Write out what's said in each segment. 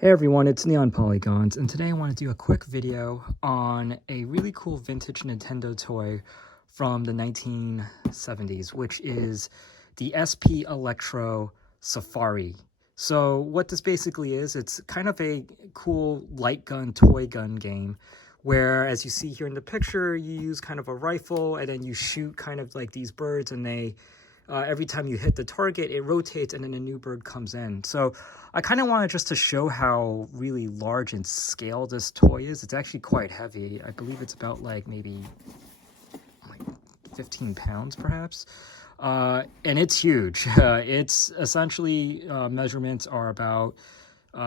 Hey everyone, it's Neon Polygons, and today I want to do a quick video on a really cool vintage Nintendo toy from the 1970s, which is the SP Electro Safari. So what this basically is, it's kind of a cool light gun, toy gun game, where as you see here in the picture, you use kind of a rifle and then you shoot kind of like these birds, and they every time you hit the target, it rotates and then a new bird comes in. So I kind of wanted just to show how really large in scale this toy is. It's actually quite heavy. I believe it's about like maybe like 15 pounds perhaps. And it's huge. It's essentially measurements are about,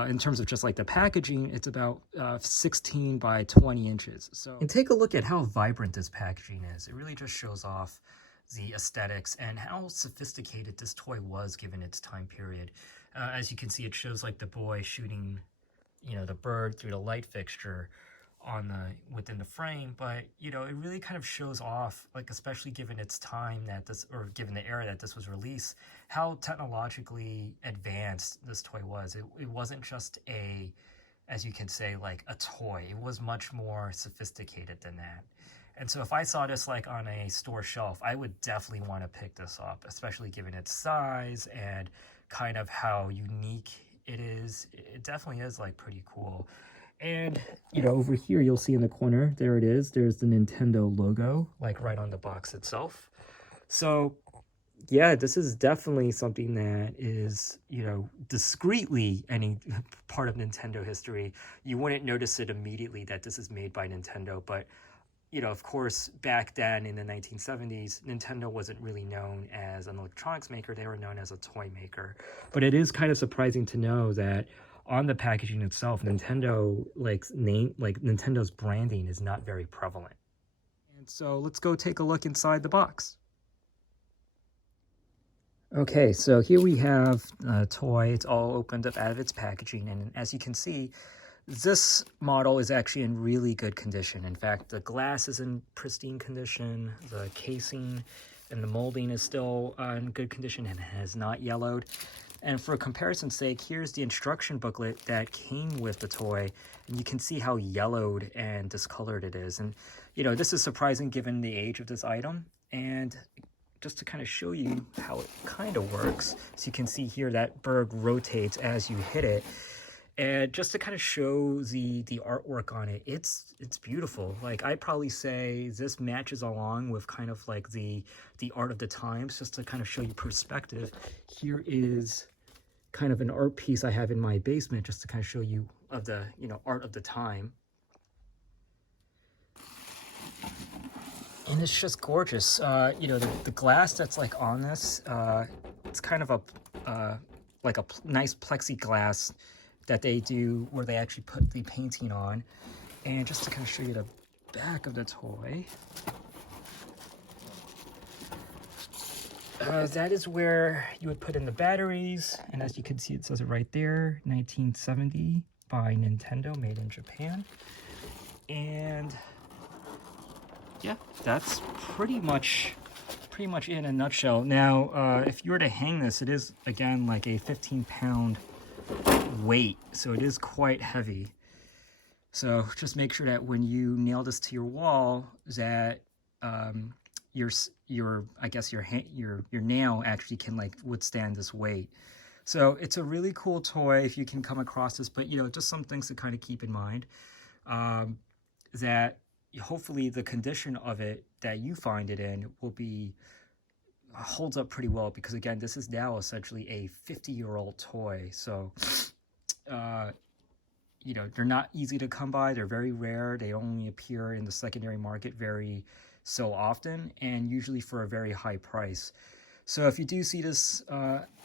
in terms of just like the packaging, it's about 16 by 20 inches. So, and take a look at how vibrant this packaging is. It really just shows off the aesthetics and how sophisticated this toy was given its time period. As you can see, it shows like the boy shooting, the bird through the light fixture within the frame, but it really kind of shows off, like, especially given its time given the era that this was released, how technologically advanced this toy was. It wasn't just as you can say, like a toy. It was much more sophisticated than that. And so if I saw this like on a store shelf, I would definitely want to pick this up, especially given its size and kind of how unique it is. It definitely is like pretty cool. And, over here, you'll see in the corner, there it is. There's the Nintendo logo, like right on the box itself. So yeah, this is definitely something that is, discreetly any part of Nintendo history. You wouldn't notice it immediately that this is made by Nintendo, but of course, back then in the 1970s, Nintendo wasn't really known as an electronics maker. They were known as a toy maker. But it is kind of surprising to know that on the packaging itself, Nintendo's branding is not very prevalent. And so let's go take a look inside the box. Okay, so here we have a toy. It's all opened up out of its packaging, and as you can see, this model is actually in really good condition. In fact, the glass is in pristine condition, the casing and the molding is still in good condition and has not yellowed. And for comparison's sake, here's the instruction booklet that came with the toy, and you can see how yellowed and discolored it is. And, this is surprising given the age of this item. And just to kind of show you how it kind of works, so you can see here that bird rotates as you hit it. And just to kind of show the artwork on it, it's beautiful. Like, I'd probably say this matches along with kind of like the art of the times. Just to kind of show you perspective, here is kind of an art piece I have in my basement, just to kind of show you of the art of the time. And it's just gorgeous. The glass that's like on this, it's kind of like a nice plexiglass that they do where they actually put the painting on. And just to kind of show you the back of the toy, that is where you would put in the batteries. And as you can see, it says it right there, 1970 by Nintendo, made in Japan. And yeah, that's pretty much in a nutshell. Now, if you were to hang this, it is, again, like a 15-pound weight, so it is quite heavy. So just make sure that when you nail this to your wall, that your nail actually can like withstand this weight. So it's a really cool toy if you can come across this, but just some things to kind of keep in mind, that hopefully the condition of it that you find it in holds up pretty well, because again, this is now essentially a 50-year-old toy. So they're not easy to come by. They're very rare. They only appear in the secondary market very so often, and usually for a very high price. So if you do see this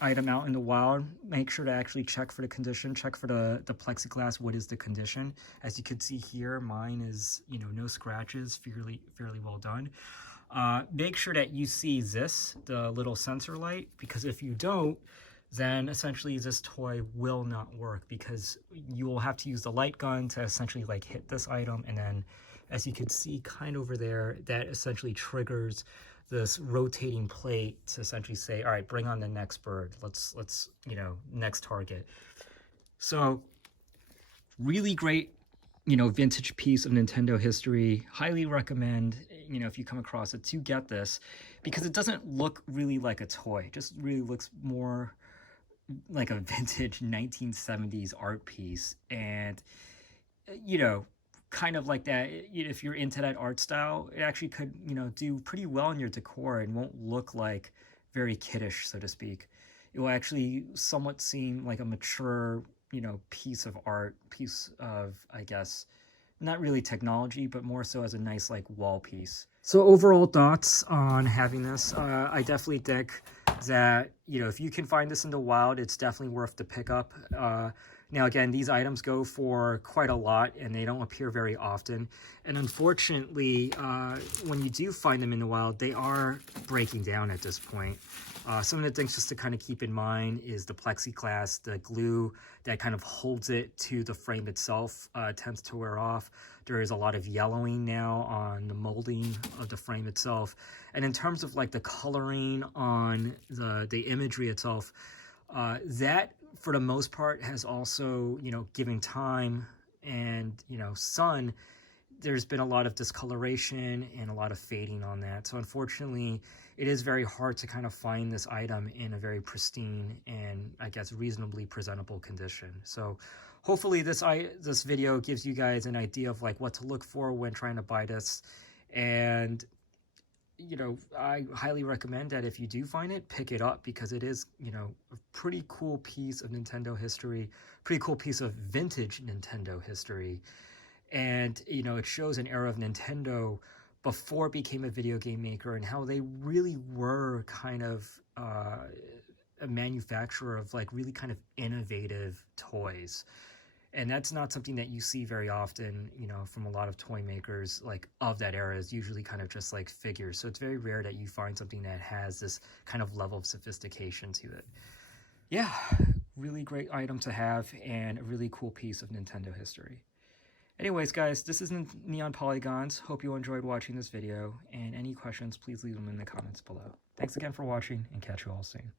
item out in the wild, make sure to actually check for the condition, check for the plexiglass. What is the condition? As you can see here, mine is, no scratches, fairly well done. Make sure that you see the little sensor light, because if you don't, then essentially this toy will not work, because you will have to use the light gun to essentially like hit this item. And then as you can see kind of over there, that essentially triggers this rotating plate to essentially say, all right, bring on the next bird. Let's next target. So Really great, you know, vintage piece of Nintendo history. Highly recommend, you know, if you come across it, to get this, because it doesn't look really like a toy. It just really looks more like a vintage 1970s art piece. And, you know, kind of like that, if you're into that art style, it actually could, you know, do pretty well in your decor and won't look like very kiddish, so to speak. It will actually somewhat seem like a mature, you know, piece of art, piece of, I guess, not really technology, but more so as a nice like wall piece. So overall thoughts on having this, I definitely think that, you know, if you can find this in the wild, it's definitely worth the pickup. Now, again, these items go for quite a lot and they don't appear very often. And unfortunately, when you do find them in the wild, they are breaking down at this point. Some of the things just to kind of keep in mind is the plexiglass, the glue that kind of holds it to the frame itself tends to wear off. There is a lot of yellowing now on the molding of the frame itself. And in terms of like the coloring on the imagery itself, that for the most part has also, you know, given time and, you know, sun, there's been a lot of discoloration and a lot of fading on that. So unfortunately, it is very hard to kind of find this item in a very pristine and, I guess, reasonably presentable condition. So hopefully this video gives you guys an idea of like what to look for when trying to buy this. And, you know, I highly recommend that if you do find it, pick it up, because it is, you know, a pretty cool piece of Nintendo history, pretty cool piece of vintage Nintendo history. And, you know, it shows an era of Nintendo before it became a video game maker and how they really were kind of a manufacturer of like really kind of innovative toys. And that's not something that you see very often, you know, from a lot of toy makers like of that era. Is usually kind of just like figures. So it's very rare that you find something that has this kind of level of sophistication to it. Yeah, really great item to have and a really cool piece of Nintendo history. Anyways, guys, this is Neon Polygons. Hope you enjoyed watching this video, and any questions, please leave them in the comments below. Thanks again for watching, and catch you all soon.